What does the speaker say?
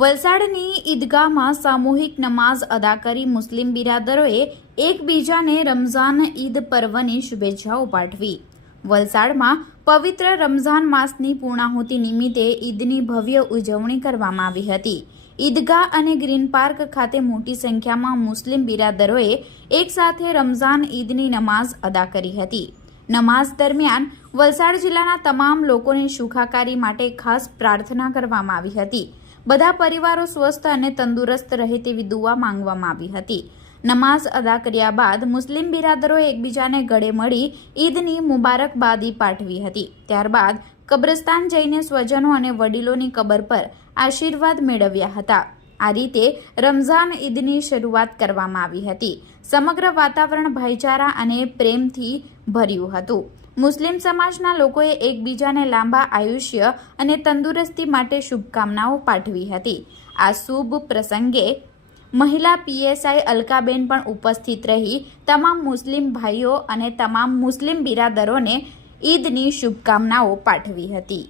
વલસાડની ઈદગાહમાં સામૂહિક નમાઝ અદા કરી મુસ્લિમ બિરાદરોએ એકબીજાને રમઝાન ઈદ પર્વની શુભેચ્છાઓ પાઠવી. વલસાડમાં પવિત્ર રમઝાન માસની પૂર્ણાહુતિ નિમિત્તે ઈદની ભવ્ય ઉજવણી કરવામાં આવી હતી. ઈદગાહ અને ગ્રીન પાર્ક ખાતે મોટી સંખ્યામાં મુસ્લિમ બિરાદરોએ એકસાથે રમઝાન ઈદની નમાઝ અદા કરી હતી. નમાઝ દરમિયાન વલસાડ જિલ્લાના તમામ લોકોની સુખાકારી માટે ખાસ પ્રાર્થના કરવામાં આવી હતી. બધા પરિવારો સ્વસ્થ અને તંદુરસ્ત રહે તેવી દુવા માંગવામાં આવી હતી. નમાઝ અદા કર્યા બાદ મુસ્લિમ બિરાદરોએ એકબીજાને ગળે મળી ઈદની મુબારકબાદી પાઠવી હતી. ત્યારબાદ કબ્રસ્તાન જઈને સ્વજનો અને વડીલોની કબર પર આશીર્વાદ મેળવ્યા હતા. આ રીતે રમઝાન ઈદની શરૂઆત કરવામાં આવી હતી. સમગ્ર વાતાવરણ ભાઈચારા અને પ્રેમથી ભર્યું હતું. મુસ્લિમ સમાજના લોકોએ એકબીજાને લાંબા આયુષ્ય અને તંદુરસ્તી માટે શુભકામનાઓ પાઠવી હતી. આ શુભ પ્રસંગે મહિલા પીએસઆઈ અલકાબેન પણ ઉપસ્થિત રહી. તમામ મુસ્લિમ ભાઈઓ અને તમામ મુસ્લિમ બિરાદરોને ઈદની શુભકામનાઓ પાઠવી હતી.